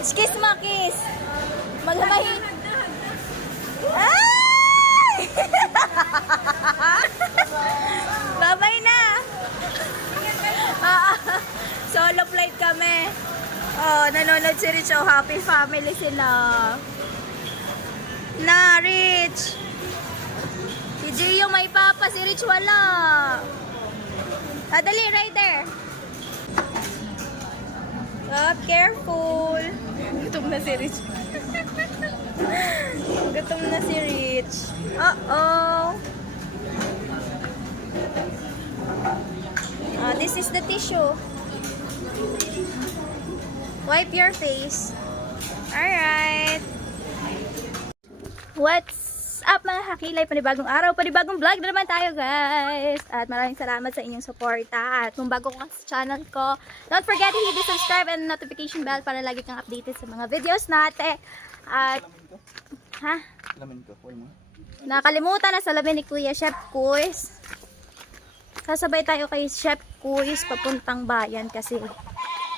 Rich, kiss mo, kiss. Maglamahi. Ay! Babay na. Solo flight kami. Oh, nanonood si Rich. Oh, happy family sila. Na, Rich. Si Gio may papa, si Rich wala. Dali, right there. Oh, careful. Gutom na si Rich. Gutom na si Rich. Uh-oh. This is the tissue. Wipe your face. Alright. What's up mga kakilay? Panibagong araw, panibagong vlog na naman tayo guys. At maraming salamat sa inyong suporta. At kung bago ka sa channel ko, don't forget to hit the subscribe and notification bell para lagi kang updated sa mga videos natin. At, ha? Nakalimutan na salamin ni Kuya Chef Kuis. Sasabay tayo kay Chef Kuis papuntang bayan kasi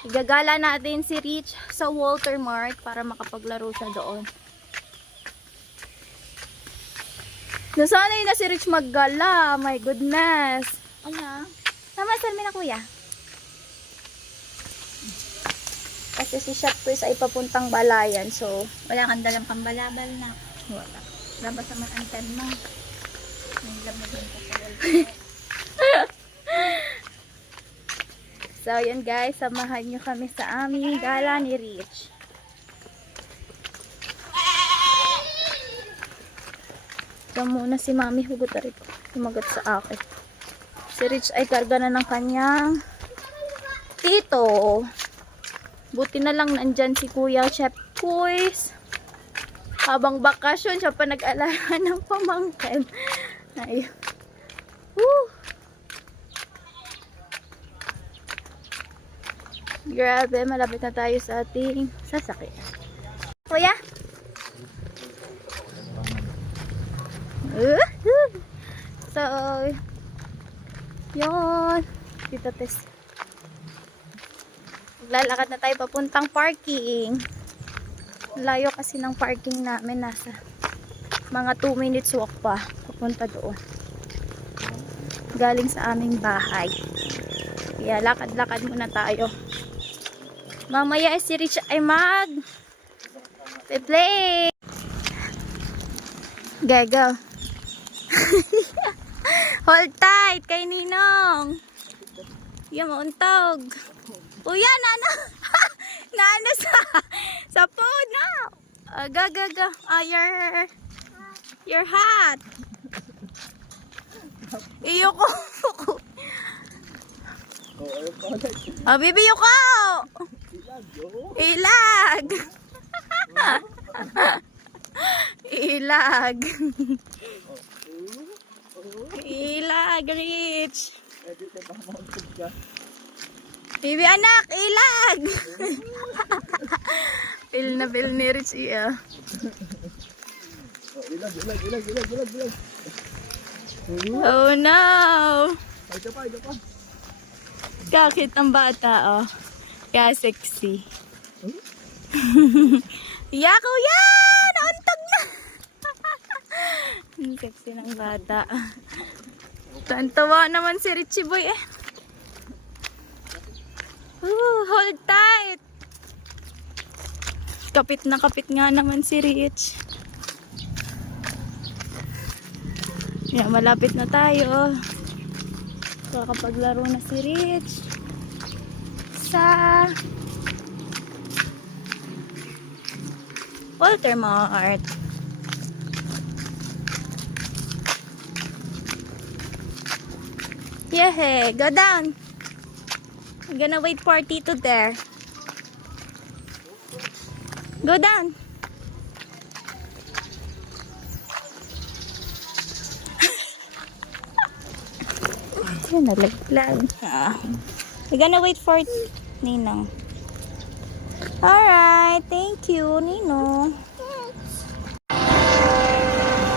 igagala natin si Rich sa Walter Mart para makapaglaro siya doon. Nasanay na si Rich maggala. My goodness. Ala. Tama, salmi na kuya. Kasi si Chef Kuis ay papuntang balayan. So, wala kang dalang pambalabal na. Wala. Labas naman ang ten mo. May lamig din ko sa So, yun guys. Samahan nyo kami sa aming gala ni Rich. Ito muna si Mami hugot na rin. Humagot sa akin. Si Rich ay karga na ng kanyang tito. Buti na lang nandyan si Kuya Chef Kuis. Habang bakasyon siya pa nag-alala ng pamangkin. Ayun. Woo! Grabe, malapit na tayo sa ating sasakyan. Kuya? So, yun. Dito, Tess. Maglalakad na tayo papuntang parking. Layo kasi ng parking namin. Nasa mga 2 minutes walk pa. Papunta doon. Galing sa aming bahay. Kaya lakad-lakad muna tayo. Mamaya si Rich ay play. Gago. Hold tight kay Ninong. Yung mauntog. Uya, nano. Nano sa puno. Gaga. Your hat. Iyo ko. Bibiyo ko. Ilag. Ilag. Ilag, Rich. Bibi anak, ilag. Pil na pil ni Rich iya. Ilag. Oh no. Ito pa. Kakit ang bata, oh. Kaya sexy. Ya, kuya! Nauntog na! Ang sexy ng bata. Tantawa naman si Richie Boy eh. Hold tight! Kapit na kapit nga naman si Rich. Yan, malapit na tayo. Kakapaglaro na si Rich sa Walter Mart. Yeah, go down. I'm gonna wait for Tito there. Go down. Yan, nalaglag. We're gonna wait for Ninong. Alright, thank you, Ninong.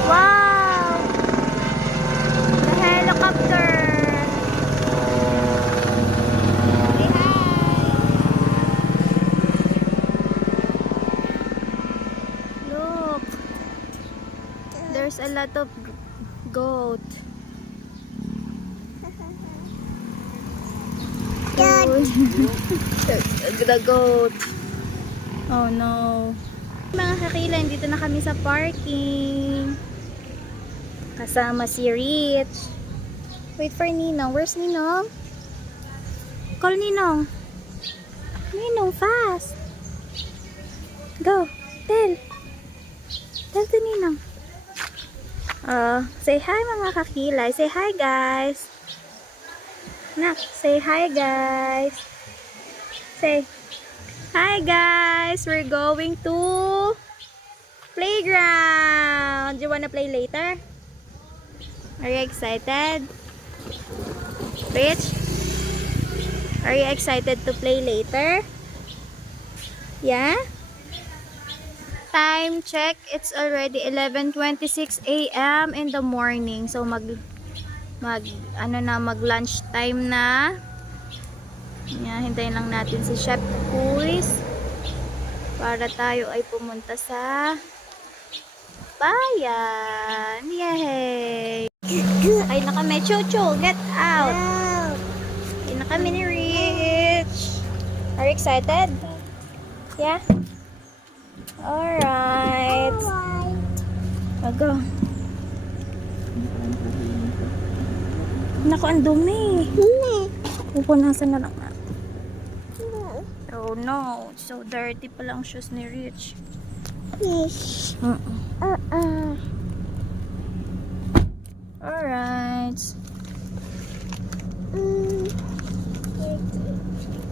Wow! The helicopter! Say hi! there's a lot of goat. The goat. Oh no. Mga kakila, dito na kami sa parking. Kasama si Rich. Wait for Ninong. Where's Ninong? Call Ninong. Ninong, fast. Go. Tell. Tell to Ninong. Say hi mga kakilay. Say hi guys. Nak, say hi guys. Say hi guys. We're going to playground. Do you wanna play later? Are you excited? Rich? Are you excited to play later? Yeah? Time check. It's already 11:26 a.m. in the morning. So mag lunch time na. Yeah, hintayin lang natin si Chef Kuis para tayo ay pumunta sa bayan. Yay! Ay na kami, Chuchu, get out! Ay na kami ni Rich. Are you excited? Yeah? Alright. Go. Naku, ang dumi. Pupunasan na lang natin. Oh no, it's so dirty pa lang shoes ni Rich. Yes. Alright.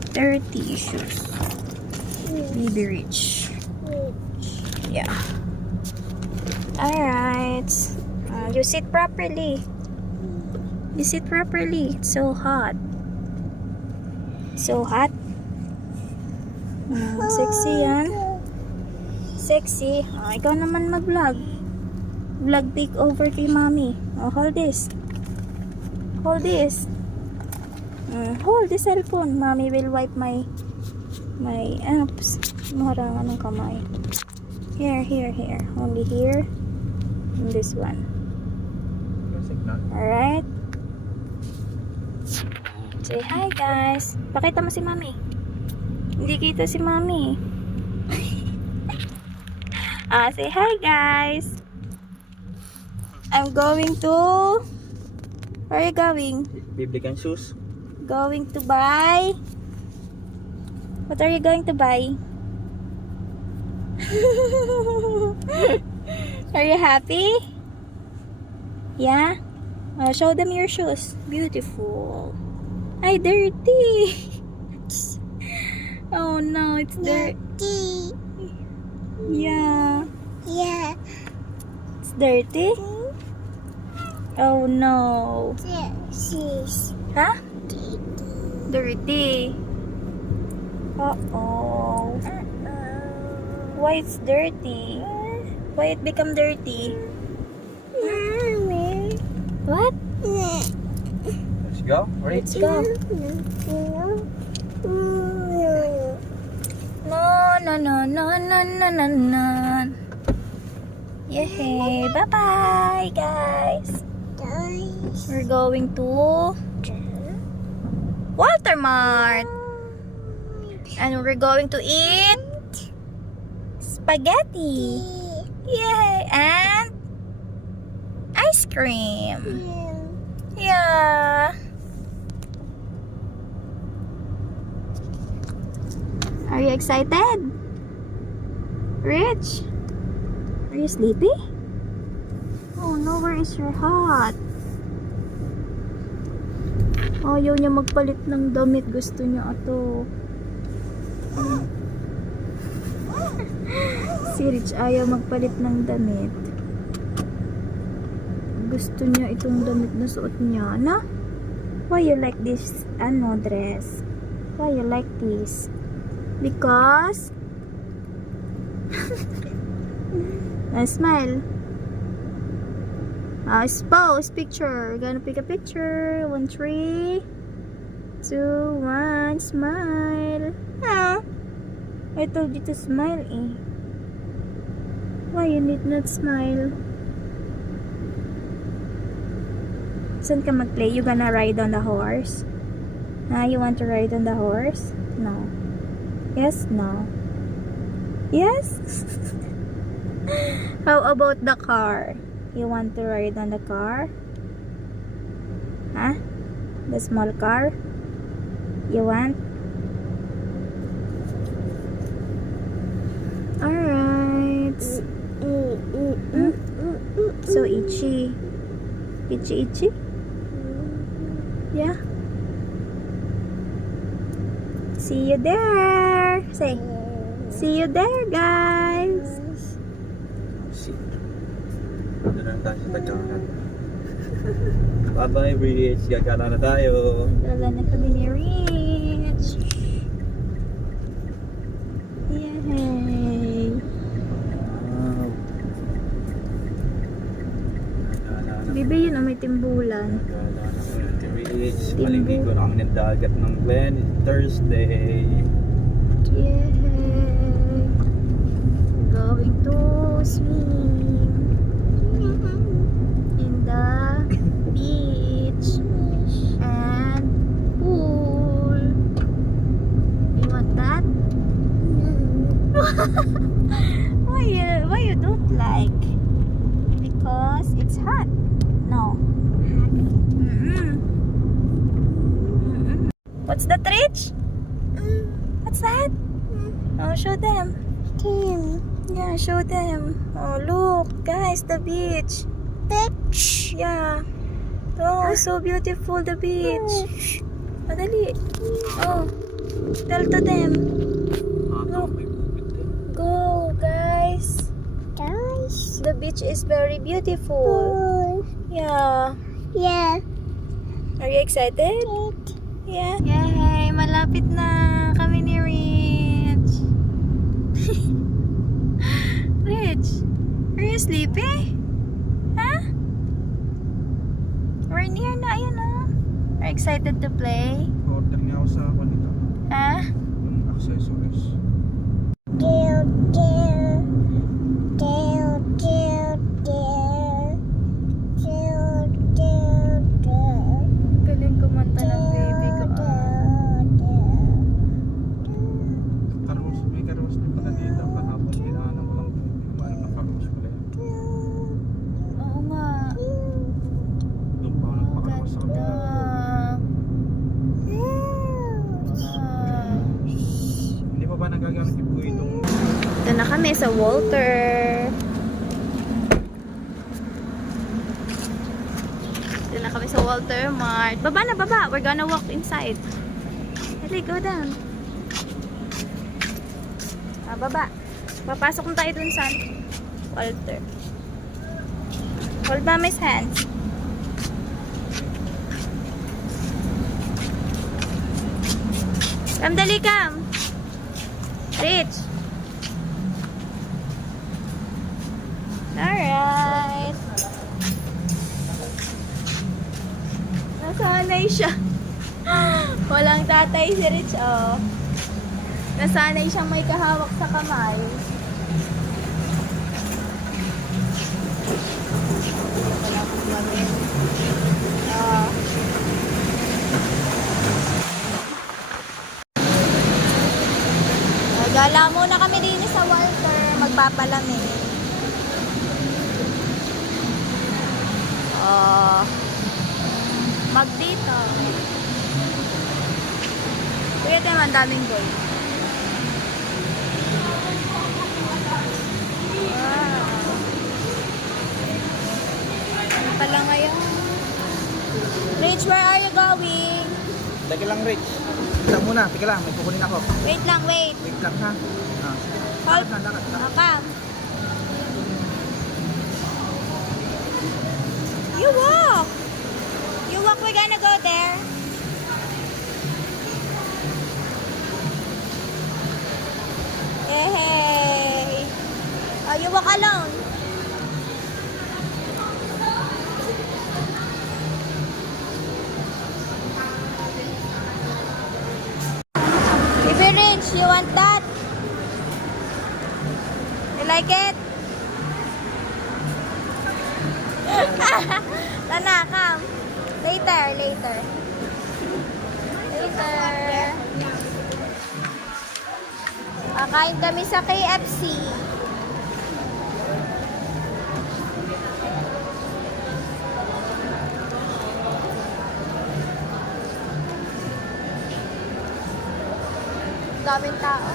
Dirty shoes. Baby Rich. Yeah. Alright. You sit properly. You sit properly. It's so hot. So hot. Sexy yan. Sexy. Ikaw naman mag-vlog. Vlog take over kay mommy. Hold this. Hold this. Hold the cellphone. Mommy will wipe my apps. Maharangan ng kamay. Here. Only here. And this one. Alright. Say hi guys. Pakita mo si mommy. Hindi kita si mommy. Say hi guys. I'm going to... Where are you going? Biblican shoes. Going to buy... What are you going to buy? Are you happy? Yeah? Show them your shoes. Beautiful. Ay, dirty. Oh no, it's dirty. Yeah. Yeah. It's dirty? Oh no. Sis. Huh? Dirty. Uh-oh. Why it's dirty? Why it become dirty? Mommy. What? Let's go. Ready? Let's go. No. Yay. Bye-bye, guys. We're going to Walmart. And we're going to eat spaghetti. Yay. And ice cream. Yeah. Are you excited? Rich? Are you sleepy? Oh no, where is your hat? Ayaw niya magpalit ng damit. Gusto niya ito. Si Rich ayaw magpalit ng damit. Gusto niya itong damit na suot niya. Na? Why you like this dress? Why you like this? Because smile. Pose picture. We're gonna pick a picture. 1, 3, 2, 1. Smile. I told you to smile eh. Why you need not smile? Saan ka mag-play? You gonna ride on the horse? You want to ride on the horse? No. Yes? No. Yes? How about the car? You want to ride on the car? Huh? The small car? You want? Alright. So itchy. Itchy? Yeah. See you there. Say. See you there, guys. See. Doon na tayo sa Tagahan. Bye-bye, Rich. Gagala na tayo. Wala na kami ni Rich. Yay. Wow. Gagala na. Bibi yun, may timbulan. Gagala na kami, Rich. Maligo na kami ng dagat ng Glen. It's Thursday. Yay. Going to swim in the beach and pool. You want that? Why you don't like? Because it's hot. No. What's that, Rich? What's that? Oh, show them. Yeah, show them. Oh, look, guys, the beach. Beach. Yeah. Oh, so beautiful, the beach. Madali. Oh, tell to them. Look. Go, guys. The beach is very beautiful. Yeah. Yeah. Are you excited? Yeah. Yay, malapit na kami ni Rich. Rich, are you sleepy? Huh? We're near na, yun oh. Are you excited to play? Order niya ako sa kanila. Huh? Yung accessories. Galing kumanta ng baby ko. Karwas, may karwas din pala dito. Kahapon, dinaanan ko lang. Hindi na karwas pala yun. Oo nga. Doon pa ako nagpakarwas sa Ganda. kabila. Hindi pa ba nagagamit yung buhay itong Ito na kami sa Walter. Ito na kami sa Walter Mart. Baba na, baba. We're gonna walk inside. Hali, go down. Baba. Papasok na tayo dun sa Walter. Hold Mommy's hands. Come, dali, come. Rich. Alright. Nasanay siya. Walang tatay si Rich, oh. Nasanay siyang may kahawak sa kamay. Oh. Gala muna kami din sa Walter. Magpapalamig. Oh. Mag dito. Kuya tayo, ang daming gold. Wow. Ano pala ngayon? Rich, where are you going? Teka lang, Rich. Teka muna, teka lang. May kukunin ako. Wait lang, wait. Wait lang, ha? Hold. Lakad. Come. You walk. You walk, we're gonna go there. Hey. Oh, you walk alone. If you're rich, you want that? You like it? Tana, come. Later. Later. Kakain kami sa KFC. Daming tao.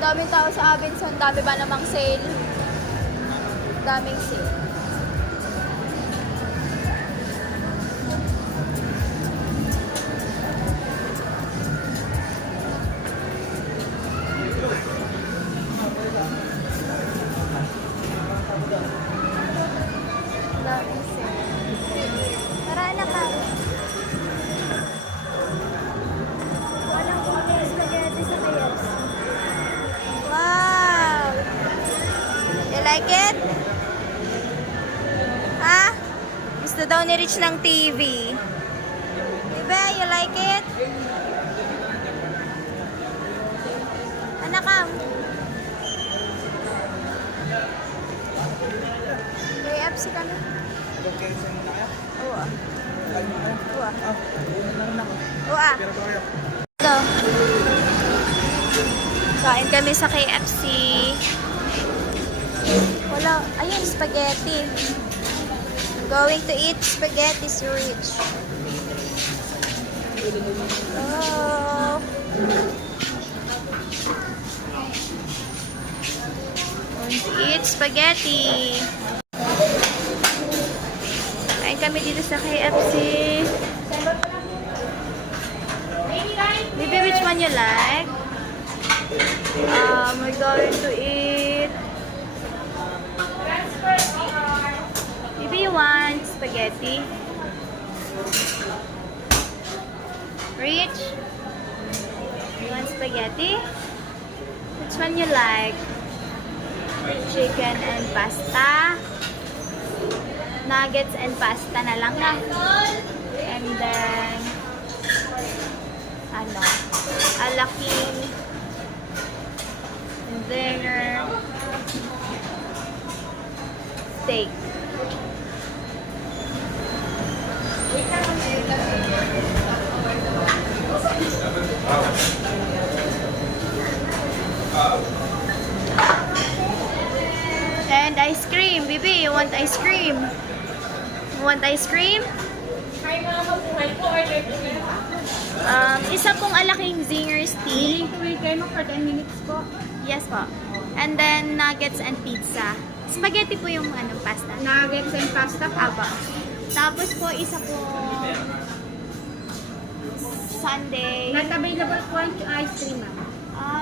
Daming tao sa Abenson. Dami ba namang sale? Daming sale. Daming sale. Tara na ka. Walang kulay spaghetti sa KFC. Wow! You like it? Ha? Gusto daw ni Rich ng TV. Diba? You like it? Anak ka. KFC kami. Oo. Oo. Ito. Kain kami sa KFC. Wala. Ayun, spaghetti. Going to eat spaghetti, si Rich. Oh. Going to eat spaghetti. Kain kami dito sa KFC. Maybe which one you like? We're going to eat. Maybe you want spaghetti. Rich? You want spaghetti? Which one you like? Chicken and pasta. Nuggets and pasta na lang na. And then, ano, alaking dinner steak. And ice cream, baby. You want ice cream? You want ice cream? Isa pong alaking zinger steak. Wait kayo for 10 minutes po. Yes po. And then nuggets and pizza. Spaghetti po yung pasta. Nuggets and pasta po. Aba. Tapos po isa po sundae. Not available po ang ice cream, ma'am.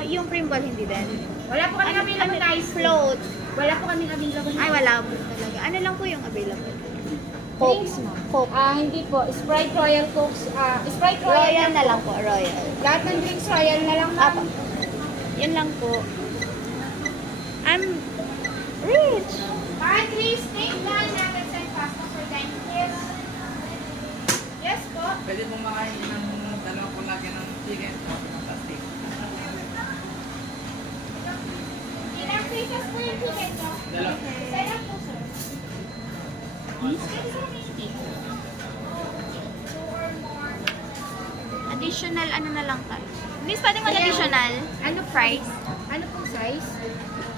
Yung cream ball hindi din. Wala po kami available na ice cream. Float. Wala po kami available na Ay, wala po talaga. Ano lang po yung available? drinks, ma'am. Coke. Hindi po. Sprite Royal Cokes. Sprite Royal na lang po. Royal. Lahat ng drinks Royal na lang, ma'am. Apo. Yun lang po. I'm rich. At least take one nuggets and pasta for 10 minutes. Yes po. Pwede mong makain ng dalawang kulaki ng chicken. Fantastic. Ilang pieces po yung chicken, no? Dalawa. Sarap po, sir. Additional ano na lang tayo. Miss, pwede mo additional? Ano Price? Ano pong size?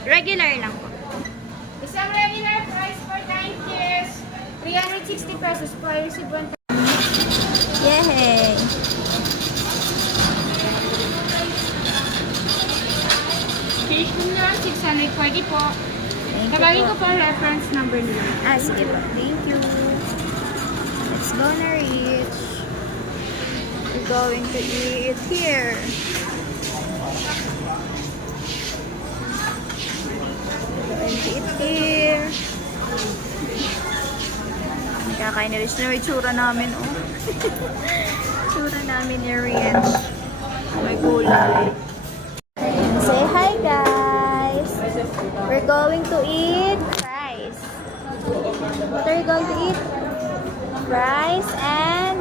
Regular lang po. Isang regular price for 9 years. 360 pesos po. I receive 1. Yay! Fish na 640 po. Tawagin ko po ang reference number nila. Sige po. Thank you. Let's go na, Rich. We're going to eat here. We're going to eat here. Kakain na Rich na may tsura namin, oh. Tsura namin ni Rich. May gulay. Say hi, guys. We're going to eat fries. What are you going to eat? Fries and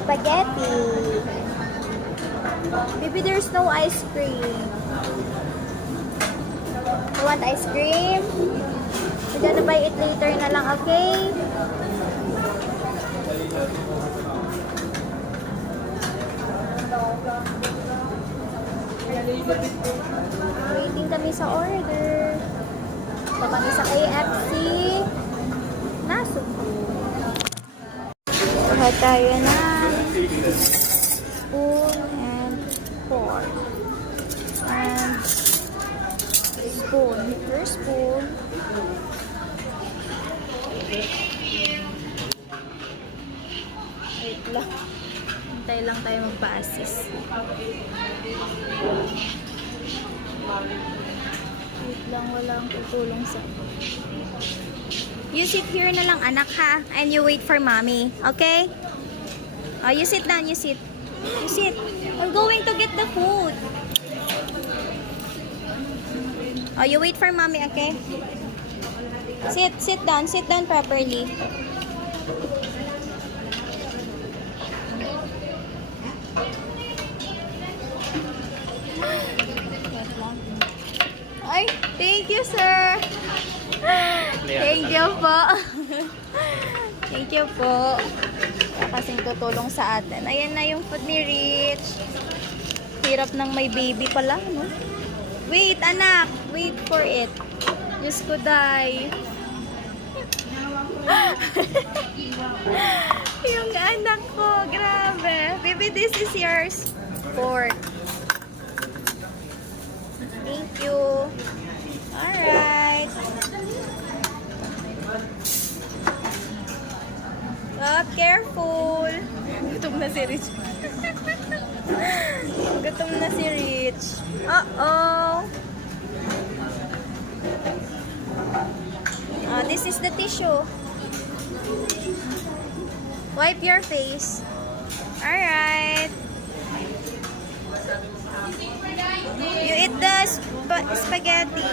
spaghetti. Maybe there's no ice cream. You want ice cream? We're gonna buy it later na lang, okay? Waiting kami sa order. Ito kami sa KFC. Nasubo. Kuha tayo ng spoon and fork. And spoon. First spoon. Wait lang. Hintay lang tayo magpa-assist. Wait lang, walang tutulong sa... You sit here na lang, anak, ha? And you wait for mommy, okay? Oh, you sit down, you sit. You sit. I'm going to get the food. Oh, you wait for mommy, okay? Sit down properly. Ay, thank you, sir. Thank you po. Thank you po. Kasing tutulong sa atin. Ayan na yung food ni Rich. Hirap ng may baby pala, no? Wait, anak. Wait for it. Diyos ko, day. Yung anak ko. Grabe. Baby, this is yours. Pork. Thank you. Alright. Oh, careful. Gutom na si Rich. Gutom na si Rich. Uh-oh. This is the tissue. Wipe your face. Alright. You eat the spaghetti.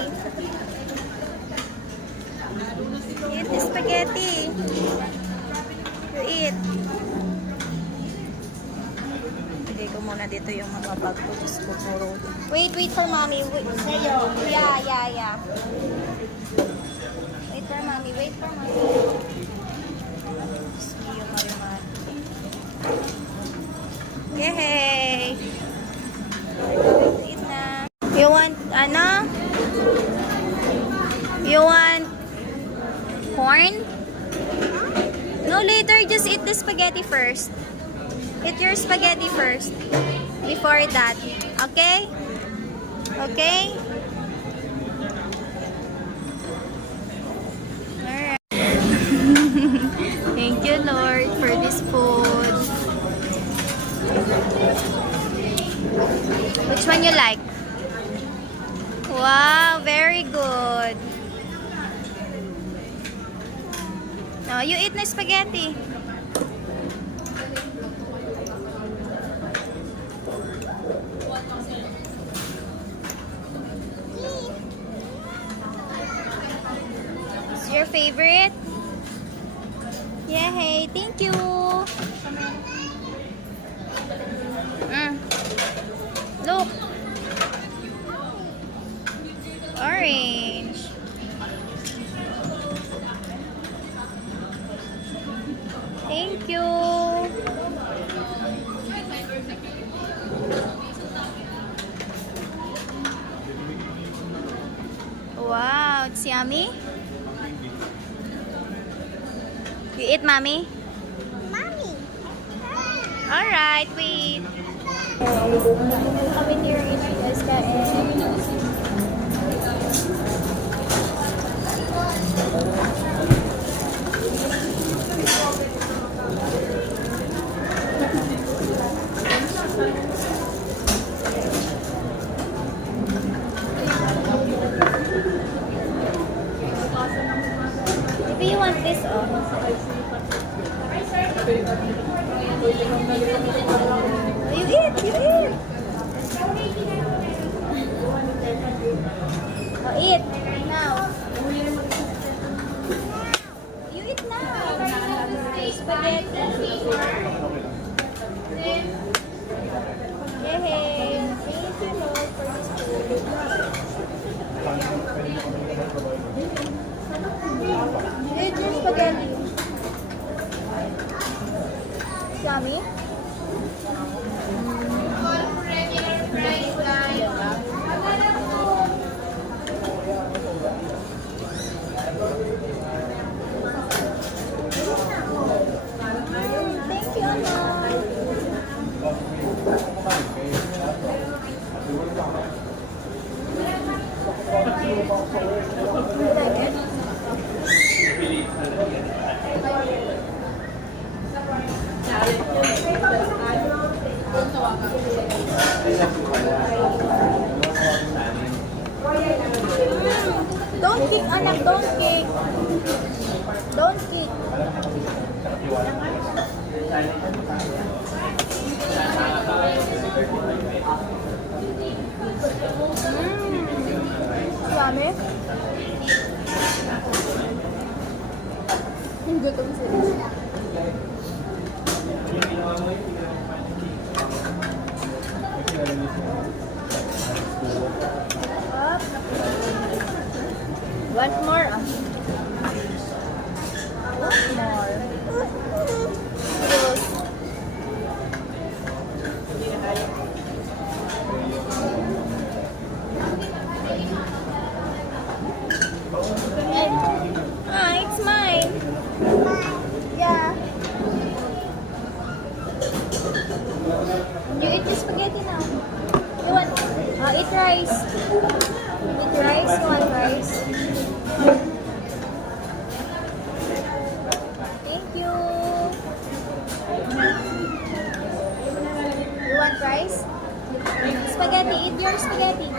You eat the spaghetti. You eat. Bigay ko muna dito yung mga bag ko. Just puro. Wait for mommy. Wait. Yeah. Wait for mommy. Yay! Eat na. You want, ano? You want corn? No, later. Just eat the spaghetti first. Eat your spaghetti first. Before that. Okay? Okay? Alright. Thank you, Lord, for this food. Which one you like? Wow, very good. Now, you eat na spaghetti. Is your favorite? Yay, thank you. Look. Orange. Thank you. Wow, it's yummy. You eat, mommy? Mommy. Alright, wait. Kami ni Rich, guys, kain. Maybe you want this, oh. You eat. Oh, eat now. You eat now. Spaghetti. Yay! Thank you, Lord, for this food. You like it? Don't kick, anak. Don't kick. Don't kick. Yummy. Gutom sila. Up. One more. One more. Yes. Ah, it's mine. Yeah. You eat the spaghetti now. You want? Eat rice. Eat rice. You want rice? Thank you. You want rice? Spaghetti. Eat your spaghetti.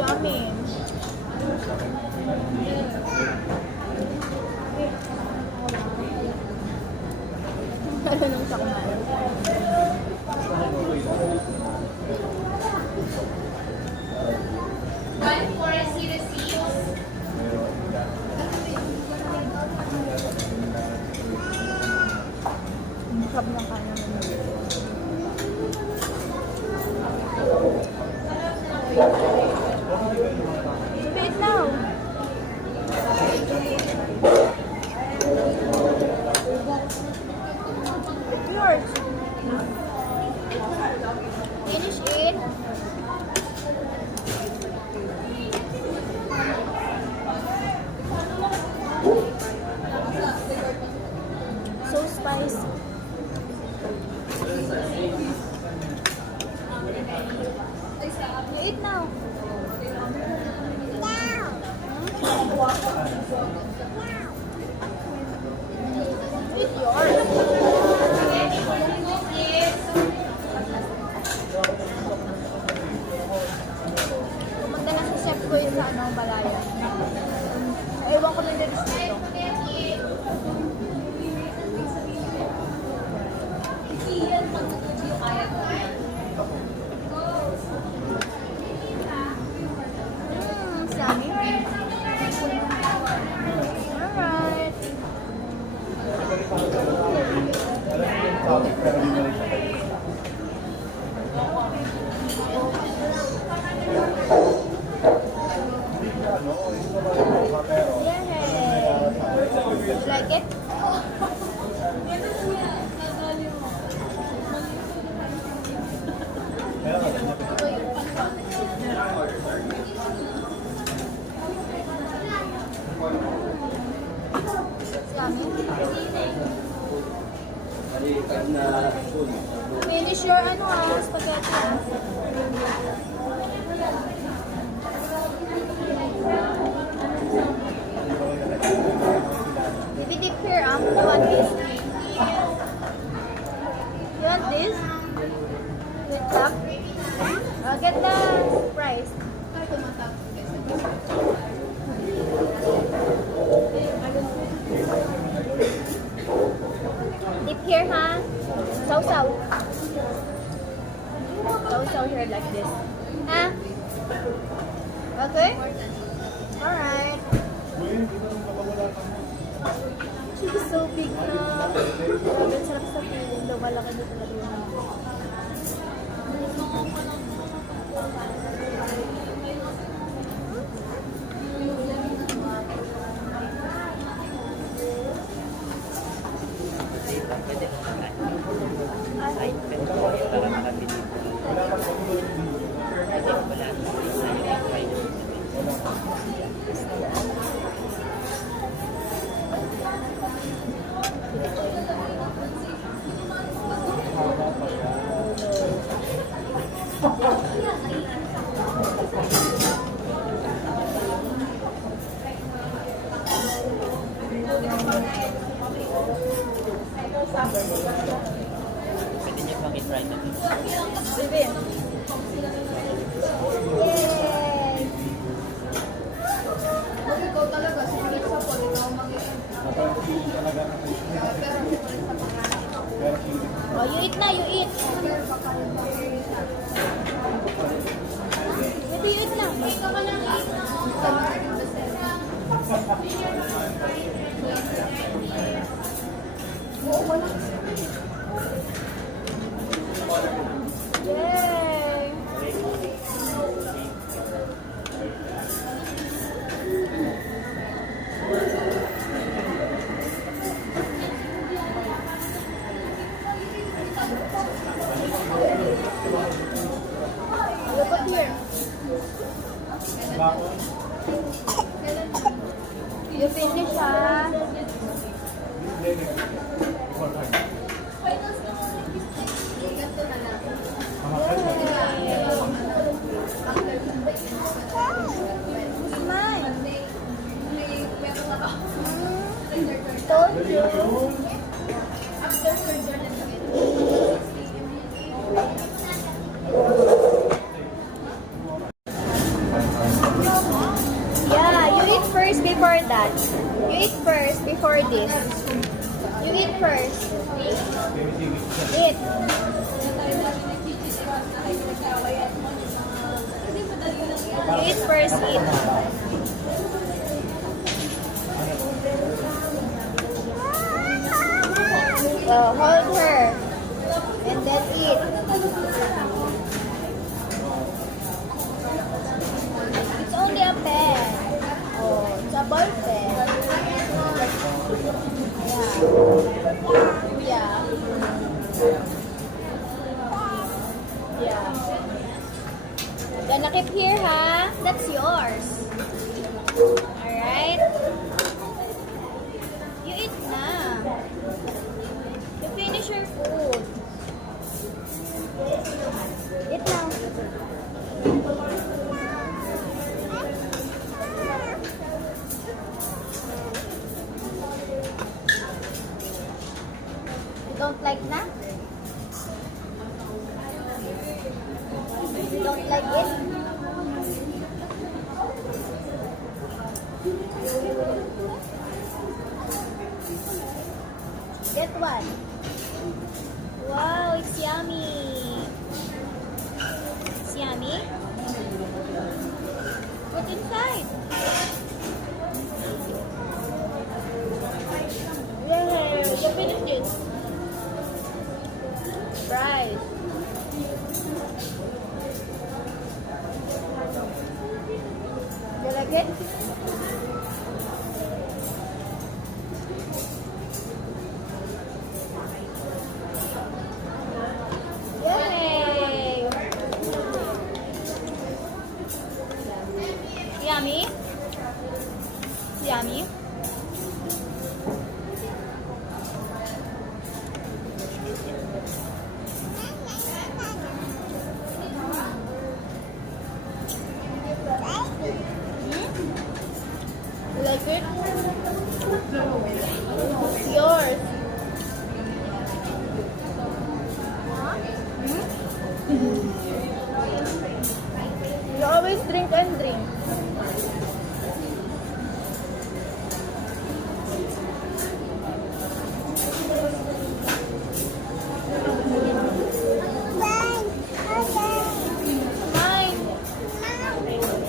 Yummy. Ano nung sakman? Sarap ng kanya. Wait now. Yours. Finish it. So spicy. You eat now. Eat yours. Pumunta na si Chef Koy sa Balaya. Ewan ko na din dito. Yummy. Alright. Yeah. You like it? Finish your spaghetti. Maybe dip here, you want this? You want this? With cup? Get the price. Dip here, ha? Sausaw. Sausaw here like this. Ha? Okay? Alright. She's so big na. Grabe, sarap sa food. Malaki na talaga yun. You finish, ah. Told you. Yeah, you eat first before that. You eat first before this. You eat first. Eat. You eat first, eat. So, hold her. And then eat. It's only a pen. Oh, it's a ball pen. Yeah. Yeah. Gonna keep here, ha? That's yours. Alright? You eat na. You finish your food. Eat now. You don't like na? You don't like it? Get one. Wow, it's yummy. It's yummy. Put inside. Yeah, you finished it. Right. You like it? Yay! Yummy? Yummy? You like it? It's yours. You always drink and drink. Mine.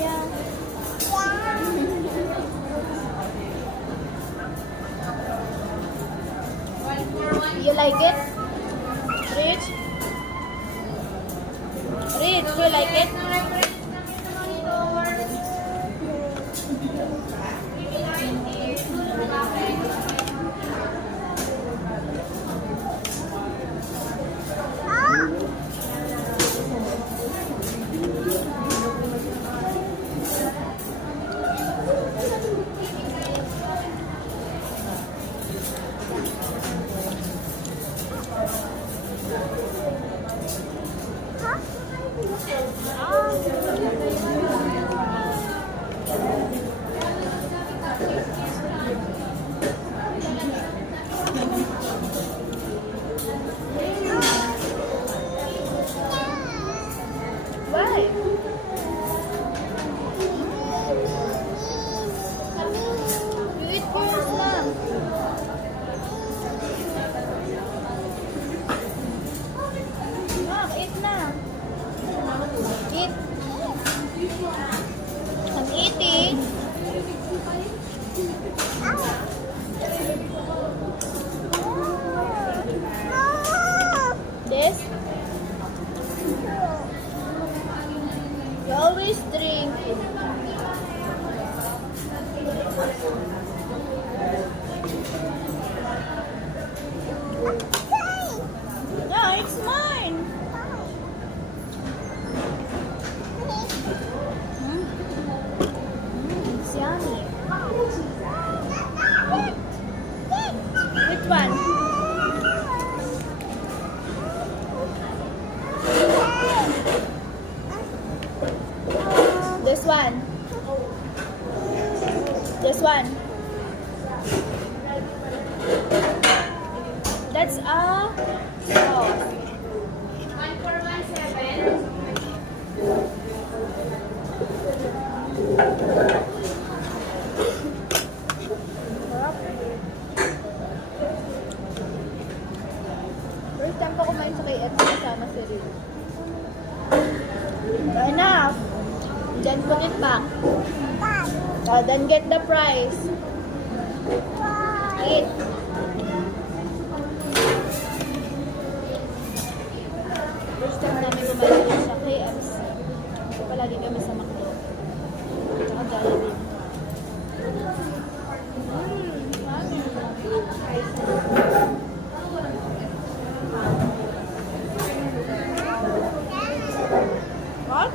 Yeah. You like it? Rich? Rich, you like it? Why? You eat yours lang. Mom, eat na. Eat. I'm eating. This? You always drink. Yeah, it's mine. Hmm? This one. This one. That's a sauce. 1417. First time ko kumain sa KFC kasama si Rin. Enough! Then put it back. Then get the prize. Eat. First time namin kumain sa KFC. Kasi palagi kami sa McDo. Tsaka Jollibee. What?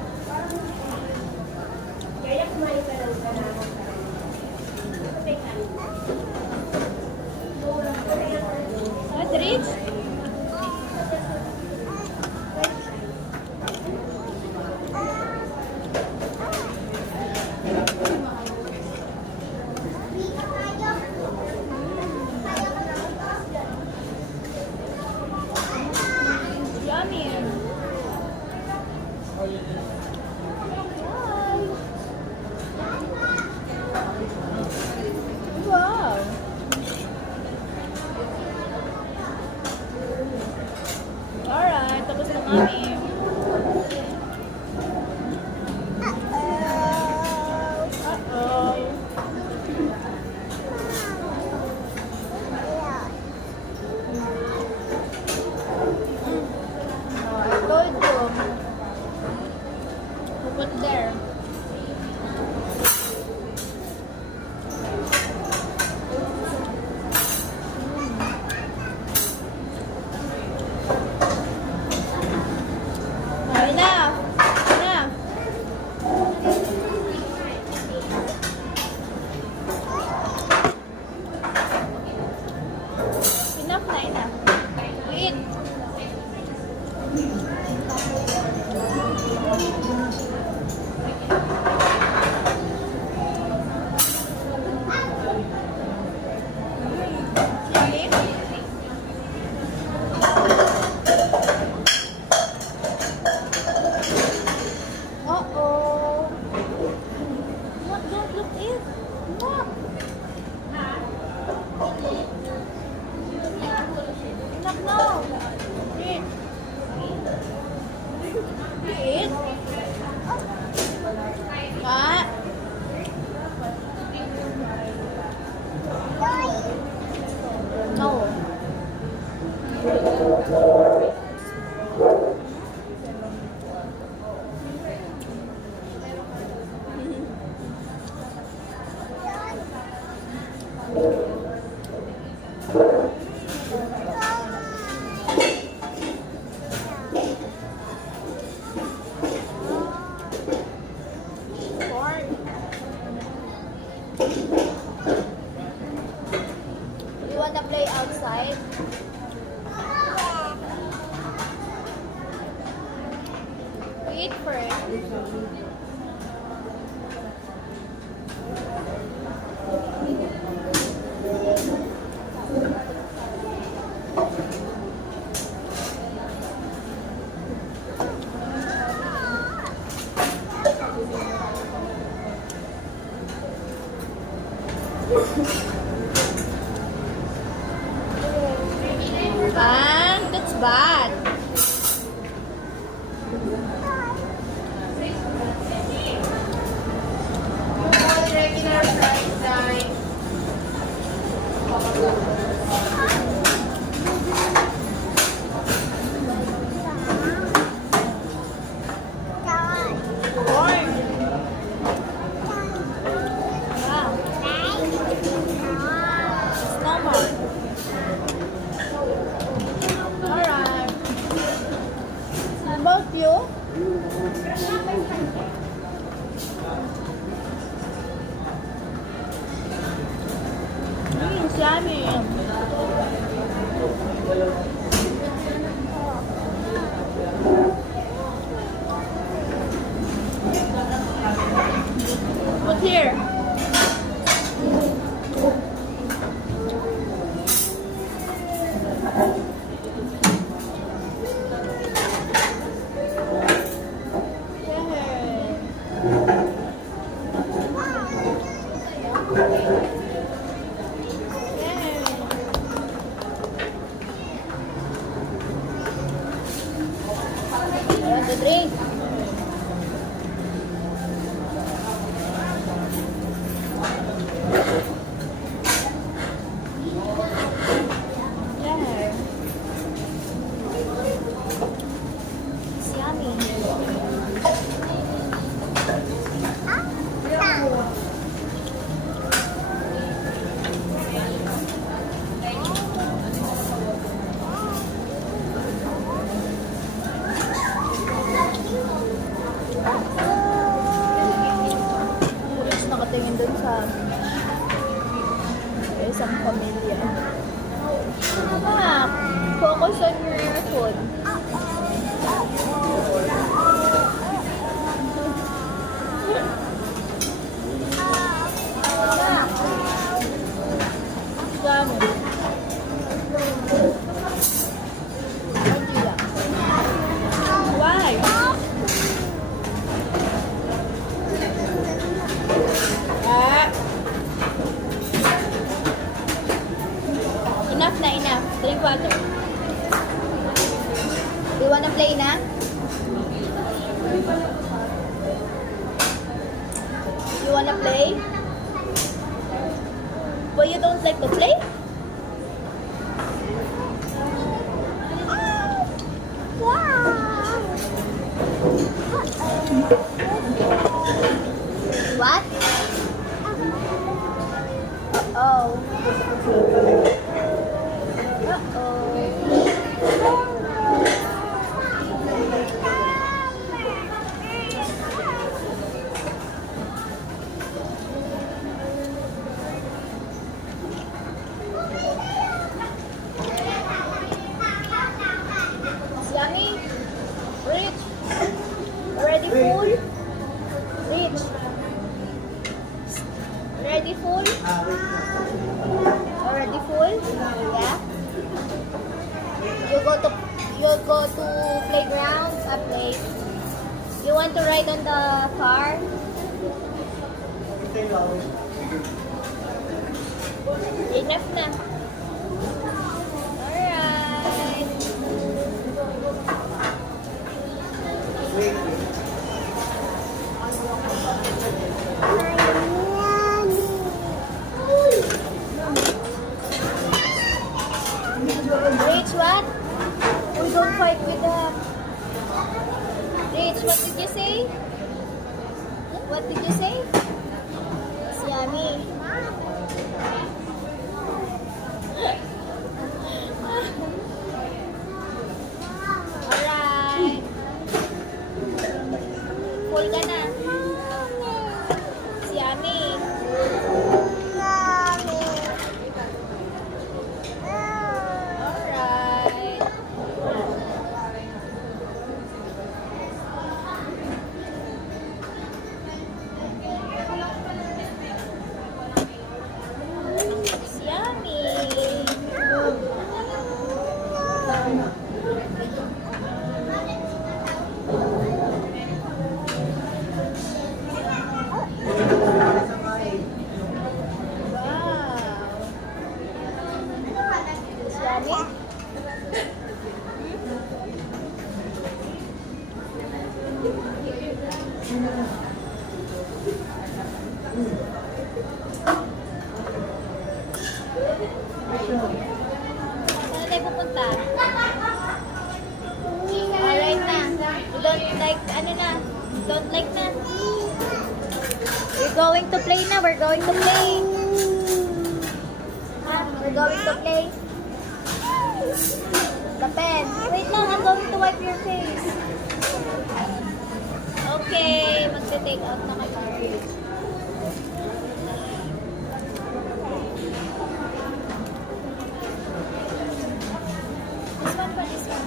What, Rich? Yummy. Wow. Alright, tapos na kami. Uh-oh. I told you. Put there. Enough! Enough! Enough na, enough. Eat! Yummy? Uh-oh. Look, don't look it. Look. Enough now. Eat. Eat. What? No. Corn. You wanna play outside? Eat first. Bang, that's bad. Regular fried rice. Corn. Wow. It's no more. Alright. How about you? It's yummy. Put here. Ayan, the drink. Yeah. It's yummy. Pulis nakatingin dun sa isang pamilya. Anak, focus on your food. Anak. Dami. Konti lang. Why? Ah. Enough na, enough. Drink water. Do you wanna play na? You wanna play? But you don't like to play? What? Uh-oh. It's yummy. Rich. Already full? Rich. Ready full? Already full? Yeah. You go to playground, play. You want to ride on the car? Enough na. Alright. Rich, what? We don't fight with them. Rich, what did you say? What did you say? It's yummy. Alright. Full ka na. It's yummy. Alright. It's yummy. Wow. It's yummy. Saan tayo pupunta? Alright na. You don't like, ano na? You don't like na? We're going to play na. We're going to play. Ha? We're going to play. The pen. Wait lang, I'm going to wipe your face. Okay, magte-take out na kayo. This one pa, this one.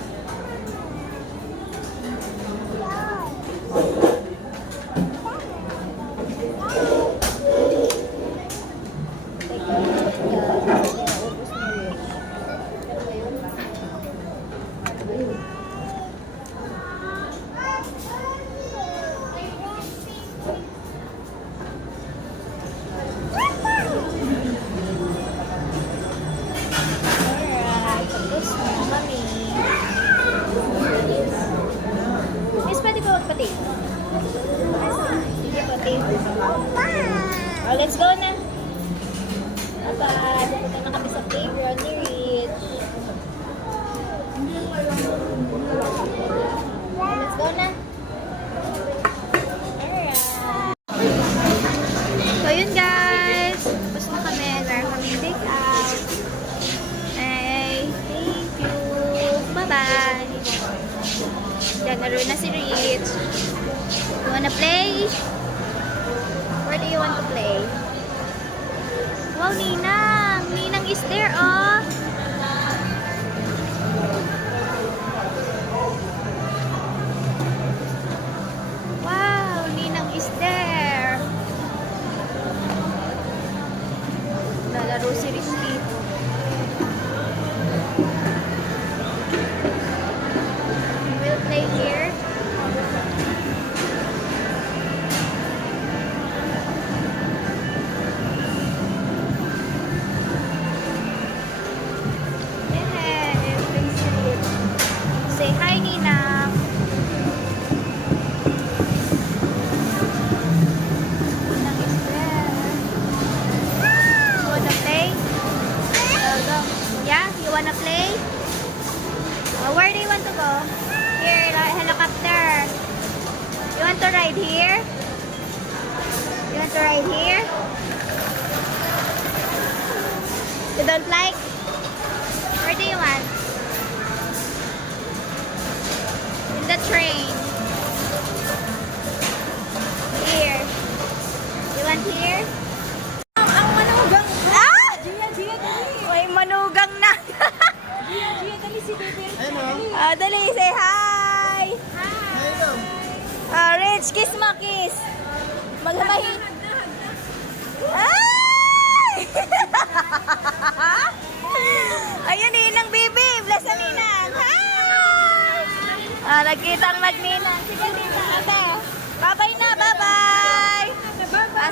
ready? Oh, let's go na. Bye-bye. Pupunta na kami sa playground ni Rich. Let's go na. Alright. So, yun guys. Tapos na kami. Meron kami take out. Hey, thank you. Bye-bye. Yan, naroon na si Rich. You wanna play? Where do you want to play? Wow, Ninang! Ninang is there, oh! Wow, Ninang is there! Lalaro si Rich dito. We'll play here. Say hi, Ninang. Ninang is there. You wanna play? Go. Yeah, you wanna play? Where do you want to go? Here, helicopter. You want to ride here? You want to ride here? You don't like? Where do you want? The train. Here. You want here? Ang manugang. Ah! Gia, dali. May manugang na. Gia, dali si Bebe. Dali, say hi. Hi. Rich, kiss mo, kiss. Maghamahi. Ay! Ayun, Ninang Bebe. Bless na Ninang. Hi! Nagkitang nagninang. Sige, Nina. Ate. Bye-bye na. Bye-bye.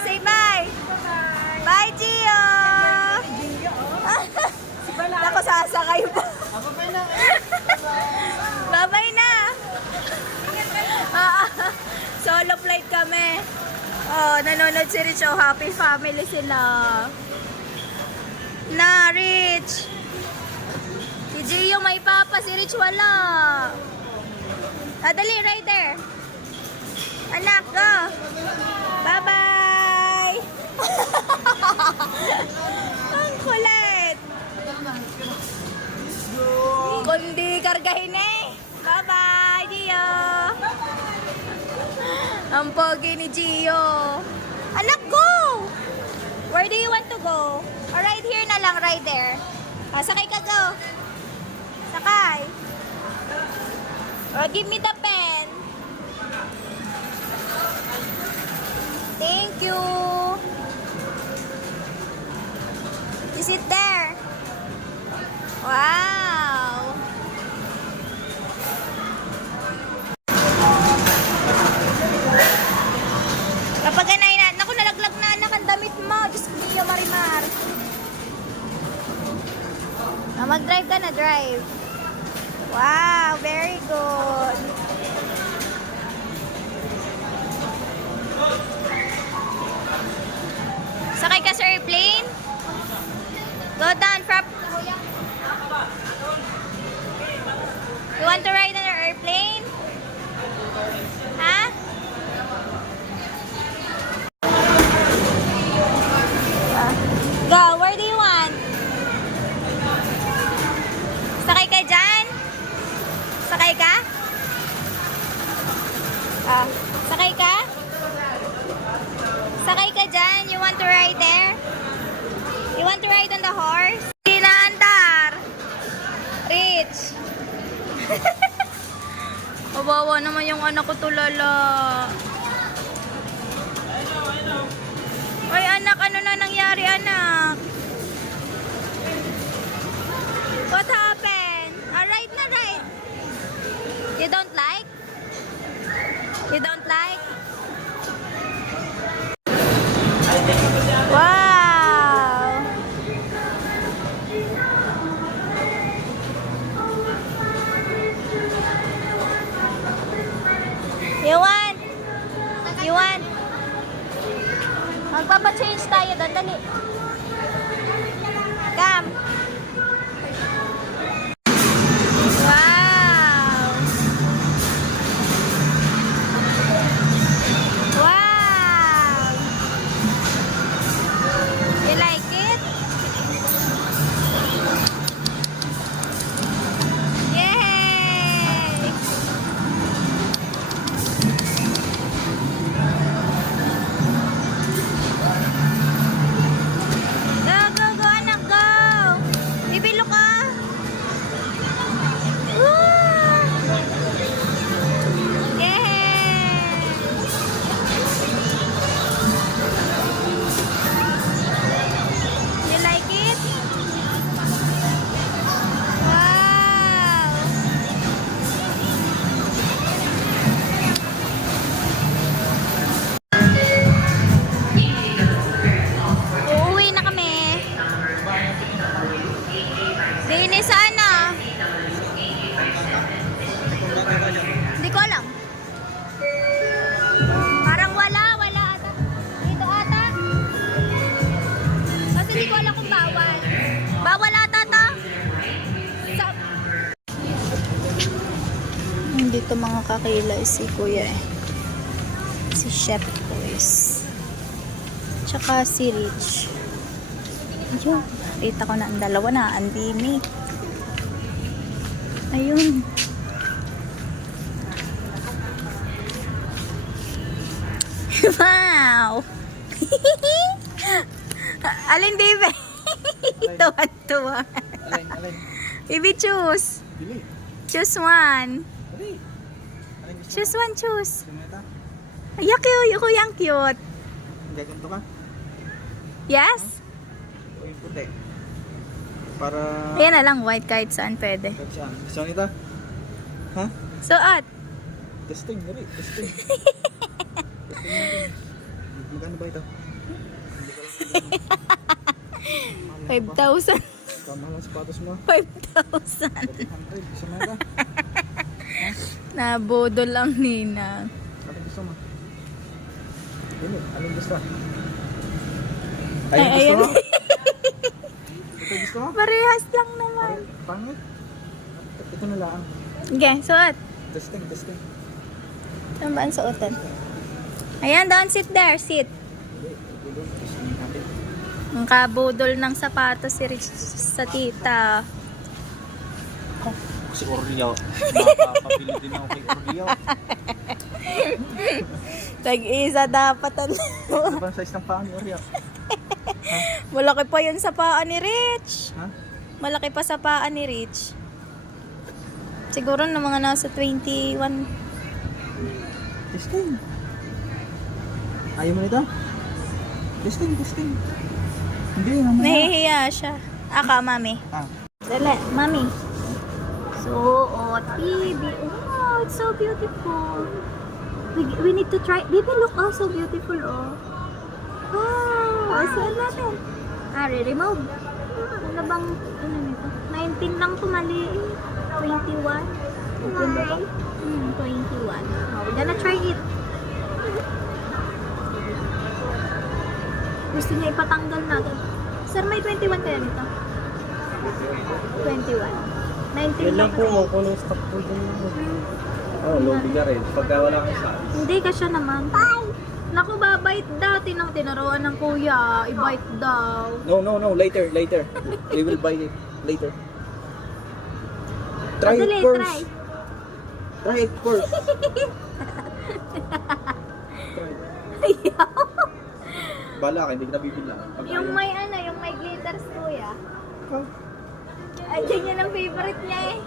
Say bye. Bye, Gio. Ako sasakay pa. Bye-bye na. Solo flight kami. Oh, nanonood si Rich. Oh, happy family sila. Na, Rich. Si Gio may papa. Si Rich wala. Dali, right there. Anak, go. Bye-bye. Ang kulit. Kundi kargahin eh. Bye-bye, Gio. Ang pogi ni Gio. Anak, go. Where do you want to go? Right here na lang, right there. Sakay ka, go. Sakay. Give me the pen. Thank you. Is it there? Wow. Kapag ganay na, naku, nalaglag na anak ang damit mo. Diyos ko, Gio Marimar. Mag-drive ka na, drive. Wow, very good. Sakay ka sa airplane? Go down from... You want to ride on an airplane? Ha? Go, where do you want? Sakay ka dyan? Sakay ka? Sakay ka? Sakay ka dyan? You want to ride there? You want to ride on the horse? Inaandar! Rich! Kawawa naman yung anak ko tulala. Ay anak, ano na nangyari anak? What happened? Ride na ride. You don't like? You don't like? Wow! You want? You want? Magpapa-change tayo doon. Dali. Come. Wow! Wow! You like it? Yay! Go, go, go, anak, go! Bibilo ka! Woo! Yay! You like it? Wow! Uuwi na kami. Dini sa ano? Hindi ko alam. Parang wala ata. Dito ata. Kasi hindi ko alam kung bawal. Bawal ata to. Dito mga kakilay si Kuya eh. Si Chef Boys. Tsaka si Rich. Ayun. Kita ko na ang dalawa na. Andini. Ayun. Wow! Alin, baby? Tuwan-tuwa. Alin? Baby, choose. Dili. Choose one. Dali. Alin gusto Choose one, choose. Sumeta? Ay, ako yung cute. Hindi, ganito ka? Yes? O yung puti? Para... Ayan na lang, white kahit saan pwede. Kahit saan. Gusto mo nito? Ha? Suot. Testing, dali. Testing. Testing natin. Magkano ba ito? 5,000. Tama lang sapatos mo. 5,000. 100. Gusto mo ito? Nabodo lang, Nina. Alin gusto mo? Dili. Alin gusto? Ay, Ayun gusto ayun. mo? Ito gusto mo? Parehas lang naman. Pangit? Ito na lang. Okay, suot. Testing. Saan ba ang suotan? Ayan, don't sit there. Sit. Testing natin. Ang kabudol ng sapatos si Rich sa tita. Si Oreo. Makakapabili din ako kay Oreo. Tag-isa dapat. Ano ba ang size ng paa ni Oreo? Malaki pa yun sa paa ni Rich. Ha? Malaki pa sa paa ni Rich. Siguro na mga nasa 21. Testing. Ayaw mo nito? Testing. Hindi, naman. Nahihiya siya. Aka, mami. Dali, mami. Suot, baby. Oh, it's so beautiful. We need to try. Baby, look, oh, so beautiful, oh. Wow, suot natin. Re-remove. Ano bang, ano nito? 19 lang tumaliin. 21. Okay ba ba? 21. Oh, we're gonna try it. Gusto niya ipatanggal natin. Sir, may 21 kaya nito? 21. 19 lang po. Kuno stock po dyan. Oh, loading ka rin. Pagka wala kang size. Hindi ka siya naman. Naku, babait daw. Tinuruan ng kuya. I-bite daw. No. Later. We will buy it later. Try it Dali, first. try. Try it first. Ayaw. Bala ka, hindi kita bibilang. Yung may ano, yung may glitters kuya. Ay, yan ang favorite niya eh.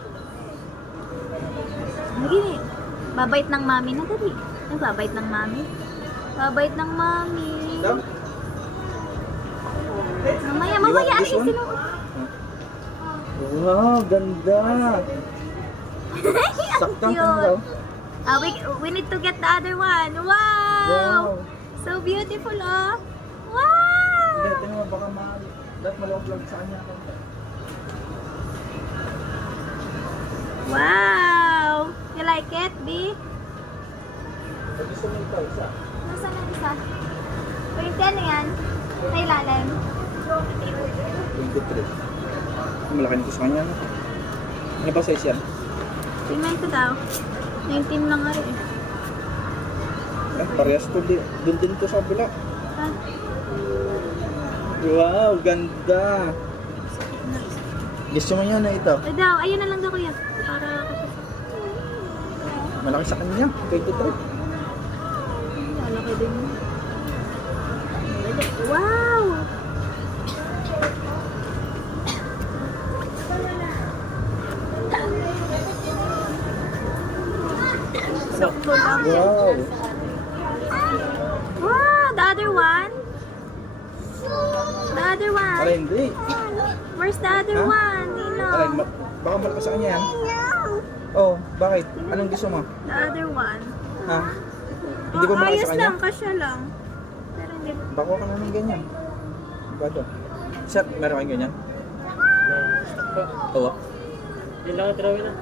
Nagini. Babait ng mami na dali. Ay, babait ng mami. Babait ng mami. Mamaya, You want this ay, one? sinuot. Wow, ganda. Ang Saktang cute. daw. We need to get the other one. Wow! Wow. So beautiful, oh. Wow! Hindi, tingnan mo, baka dapat malawag lang sa kanya. Wow! You like it, B? Gusto mo ito, isa. Nasaan ang isa? 20 ano yan? May lalim. 23. Malaki nito sa kanya. Ano ba size yan? Tingnan ko daw. 19 lang nga rin eh. Parehas to din to sa bila. Ha? Wow, ganda. Gusto mo yan na ito? Ay daw, ayun na lang daw kuya. Para Malaki sa kanya. 23. malaki din. Wow! Sakto lang. Wow. Wow, the other one? The other one? Aray, hindi. Where's the other Ha? one? Nino? Aray, baka malakas sa kanya yan. Oh, bakit? Anong gusto mo? The other one. Ha? Hindi ba malakas ayos sa kanya? lang, kasya lang. Pero hindi. Bako ka na ng ganyan. Bato. Sir, meron kayong ganyan? Oo. Yun lang ang tirawin na.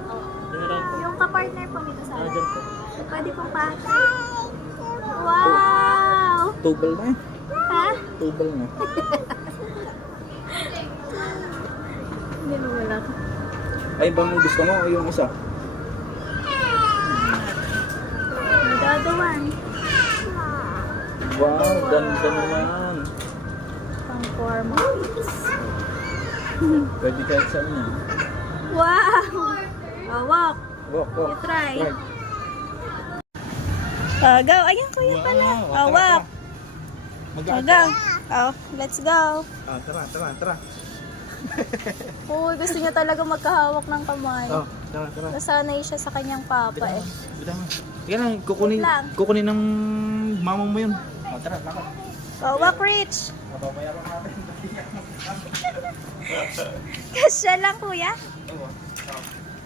Yun na lang po. Yung kapartner po nito sa Dyan po. pwede pong pati. Wow! Tubal na eh. Ha? Tubal na. Hindi mo wala. Ay, bang gusto mo o yung isa? The other one. Wow, ganda naman. Pang forma. Pwede kahit saan yan. Wow! Oh, walk. Walk, walk. You try. Right. Go. Ayun, kuya pala. Oh, walk. Oh, go. Oh, let's go. Ah, tara. Uy, gusto niya talaga magkahawak ng kamay. Oh, tara. Nasanay siya sa kanyang papa eh. Bilang. Yan lang, kukunin ng mama mo yun. Oh, tara, lakad. Go, walk, Rich. Mababayaran natin. Kasya lang, kuya.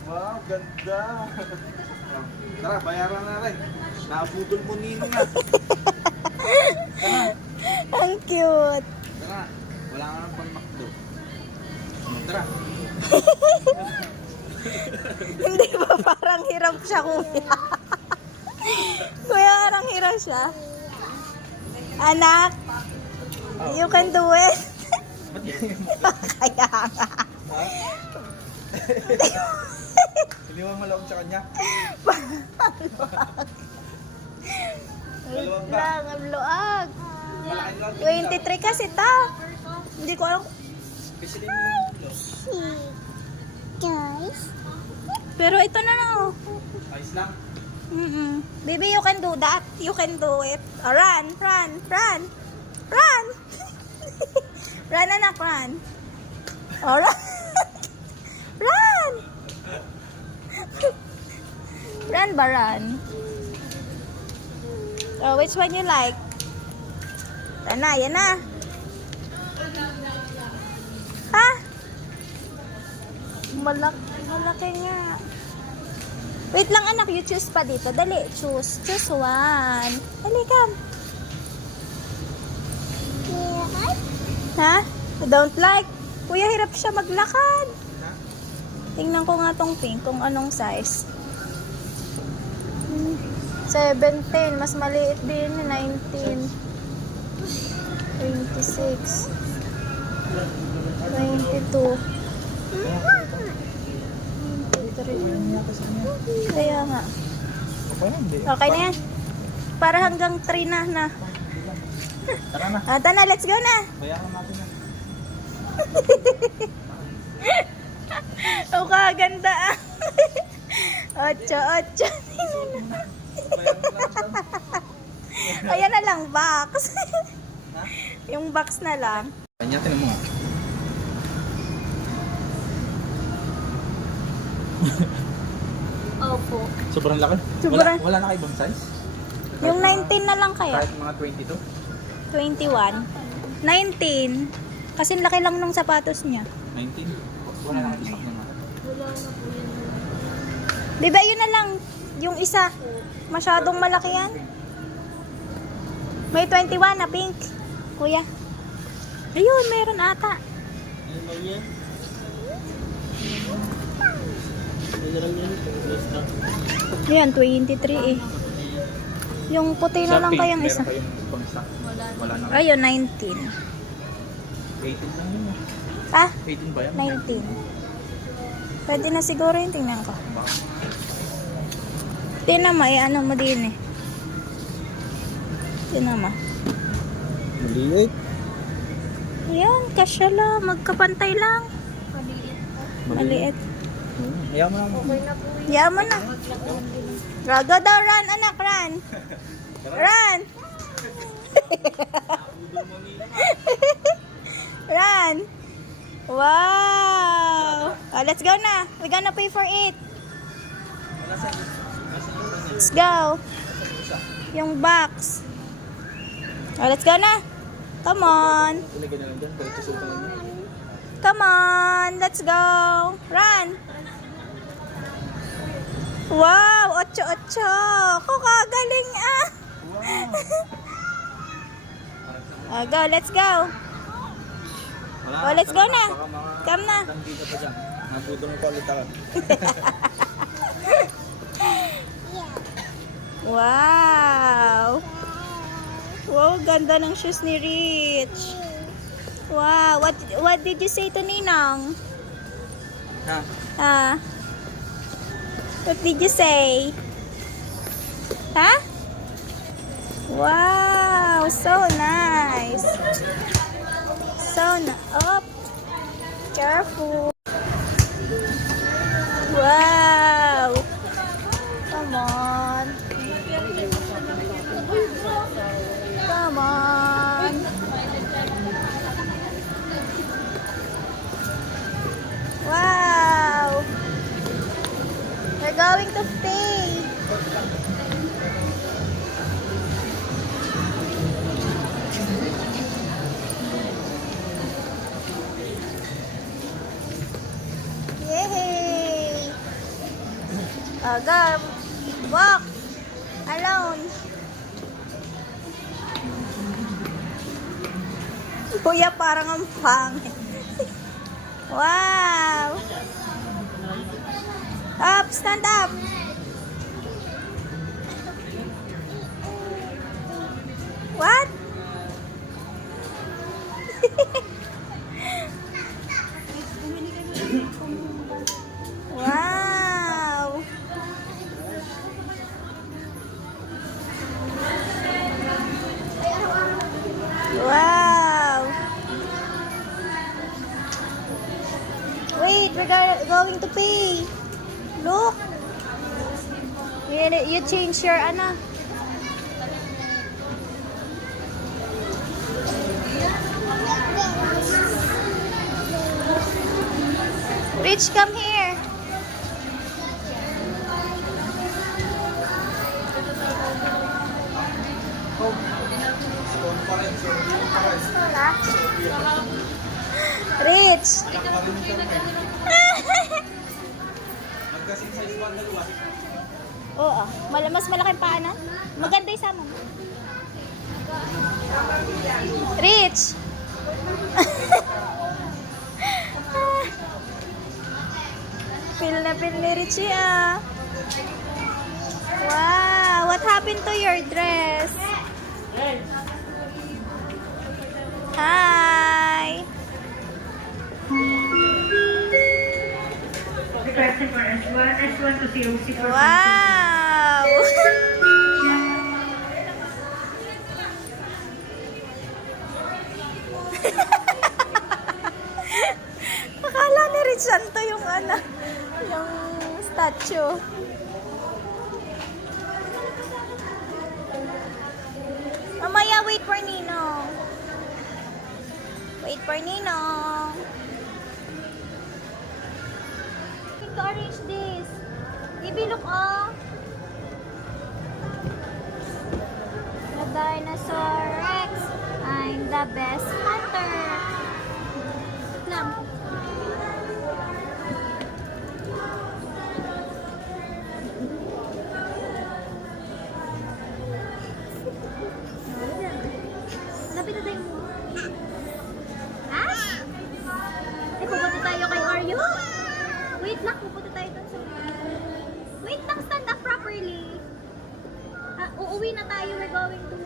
Wow, ganda. Tara, bayaran na rin. Naputol mo nino na. Ang cute. Tara, wala ka nang pang-makdo. Tara. Hindi ba parang hirap siya, kuya? Kuya, parang hirap siya. Anak, you can do it. Kaya nga. Hindi mo malawag sa kanya. Wait lang, ang luag. Malaki lang. 23 kasi ta. Hindi ko alam. Pisilin mo yung ulo. Guys. Pero ito na lang oh. Ayos lang. Baby, you can do that. You can do it. Oh, run. Run, anak, run. Oh, run. Run. Run ba, run? Oh, which one you like? Yan na. Ha? Malaki nga. Wait lang anak, you choose pa dito. Dali, choose. Choose one. Dali, come. Ha? Don't like? Kuya, hirap siya maglakad. Tingnan ko nga tong pink, kung anong size. 17. Mas maliit din. 19. 26. 22. Kaya nga. Okay na, hindi. Okay na yan. Para hanggang 3 na. Tara na. Ata na, let's go na. Bayaran natin na. O kaganda ah. 8. Bayaran natin. Ayan na lang, box. Yung box na lang. Kanya, tinan mo nga. Opo. Sobrang laki. Sobrang- Wala na kayo ibang size? Yung 19 na lang kaya. Kahit mga 22? 21. 19. Kasi laki lang ng sapatos niya. 19? Wala na kayo stock na nga. Di ba yun na lang, yung isa, masyadong malaki yan. May 21 na pink, kuya. Ayun, meron ata. Ano ba yan? Ano lang yan? Yes na. Yan, 23 eh. Yung puti na lang pink, kayang isa. Meron kayong ibang stock? Wala na. Ayun, 19. 18 lang yun. Ah, 18 ba yan? 19. Pwede na siguro yung tingnan ko. Tingnan mo, ano mo din eh. Tingnan mo. Maliit. Yan, kasya lang. Magkapantay lang. Maliit. Yaman mo. Yaman na. Go daw, run, anak, run. Run. Run. Wow. Oh, let's go na. We're gonna pay for it. Let's go. Yung box. Oh, let's go na. Come on. Ilagay na lang dyan. Pwede susutan lang yun. Come on. Let's go. Run. Wow, 8-8. Kagaling ah. Oh, go, let's go. Oh, let's go na. Come na. Nandito pa dyan. Nabudong ko ulit ako. Wow. Wow, ganda ng shoes ni Rich. Wow, what did you say to Ninong? Ha? Ah. What did you say? Huh? Wow, so nice. Oh, careful. Wow. Come on. Come on. Wow. We're going to pay. Yay! Go. Walk. Alone. Kuya, parang ang pangit. Wow. Up, stand up. What? Wow. Wow. Wait, we're going to pay. Look. You change your ano. Rich, come here. Rich. Oo, mas malaking paanan. Maganda yung sama mo. Rich. Feel na feel ni Richie ah. Wow, what happened to your dress? Hi. Wow. Akala ni Rich Santo yung ano, yung statue. Mamaya, wait for Ninong. Wait for Ninong. To arrange this. Baby, look oh. The dinosaur Rex. I'm the best hunter. Lang. Lapit na tayo mo. Ha? Eh, pupunta tayo kay Oreo? Wait lang, pupunta tayo dun sa... Wait lang, stand up properly. Oo, Uuwi na tayo. We're going home.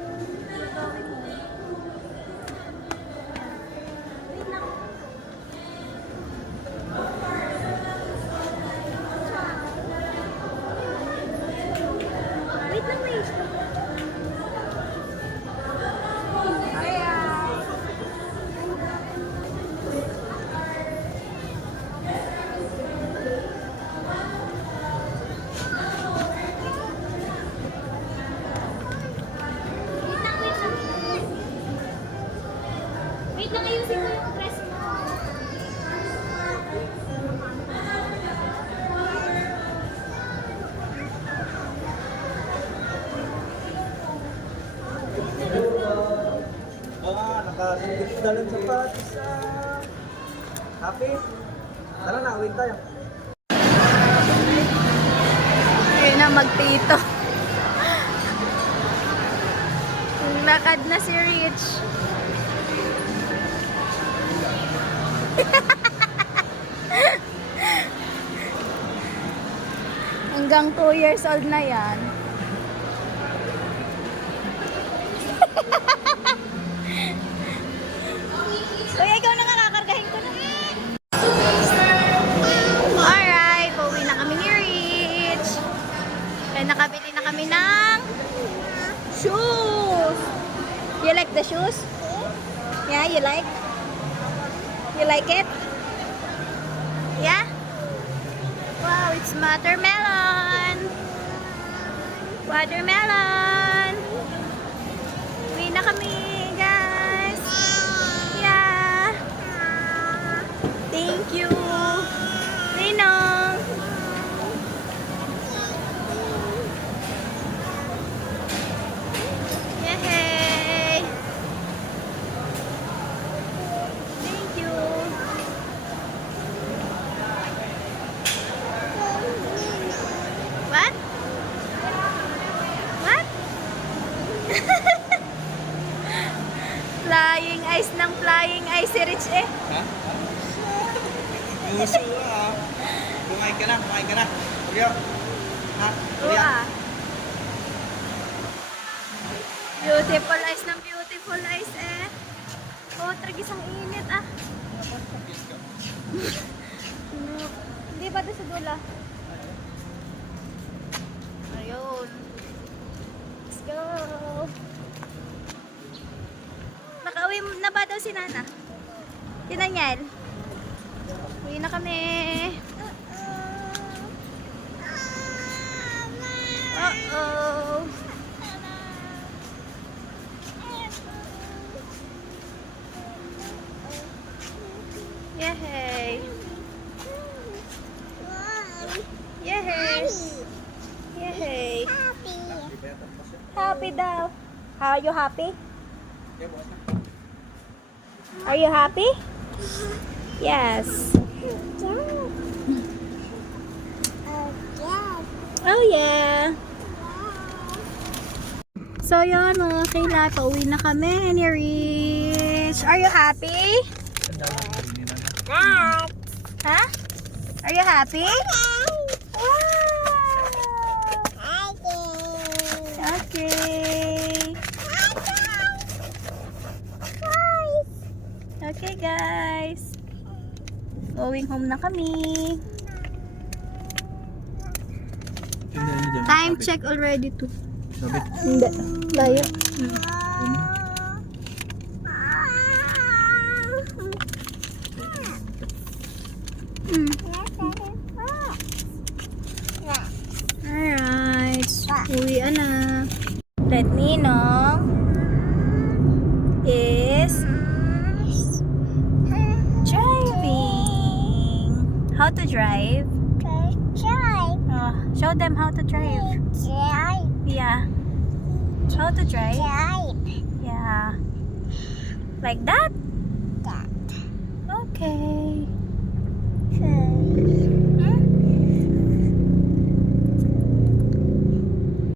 Wait lang. Wait lang, wait. Wait lang, ayusin ko yung dress mo. Nakasingit na lang sapatos. Happy? Tara na, awin tayo. Ayun na, magtito. Lakad na si Rich. Hanggang 2 years old na yan. Uy, ikaw na nga, kakargahin ko na. Alright, pauwi na kami ni Rich. Kaya nakabili na kami ng shoes. You like the shoes? Yeah, you like? You like it? Yeah? Wow, it's watermelon. Watermelon. Uwi na kami, guys. Yeah. Thank you. Ninong. Yay. Thank you. What? What? Flying ice ng flying ice si Rich eh. Ha? Muso ah. Kumain ka na, kumain ka na. Julio. Ha? Oo ah. Beautiful ice ng beautiful ice eh. Oh, tragis ang init ah. Hindi ba doon sa dula? Ayun. Let's go. Nakauwi na ba daw si Nana? Si Daniel? Uwi na kami. Uh-oh. Yay. Yay. Yay. Happy daw. Are you happy? Are you happy? Yes. Oh yeah. So yun mga kaila, pauwi na kami ni Rich. Are you happy? Ha? Are you happy? Okay. Okay guys. Going home na kami. Time check already too. Sabi? Hindi. Layo. Alright. Uwian na. Let me know. Is driving. How to drive? Oh, show them how to drive. Yeah. How to drive? Yeah. Like that? Okay.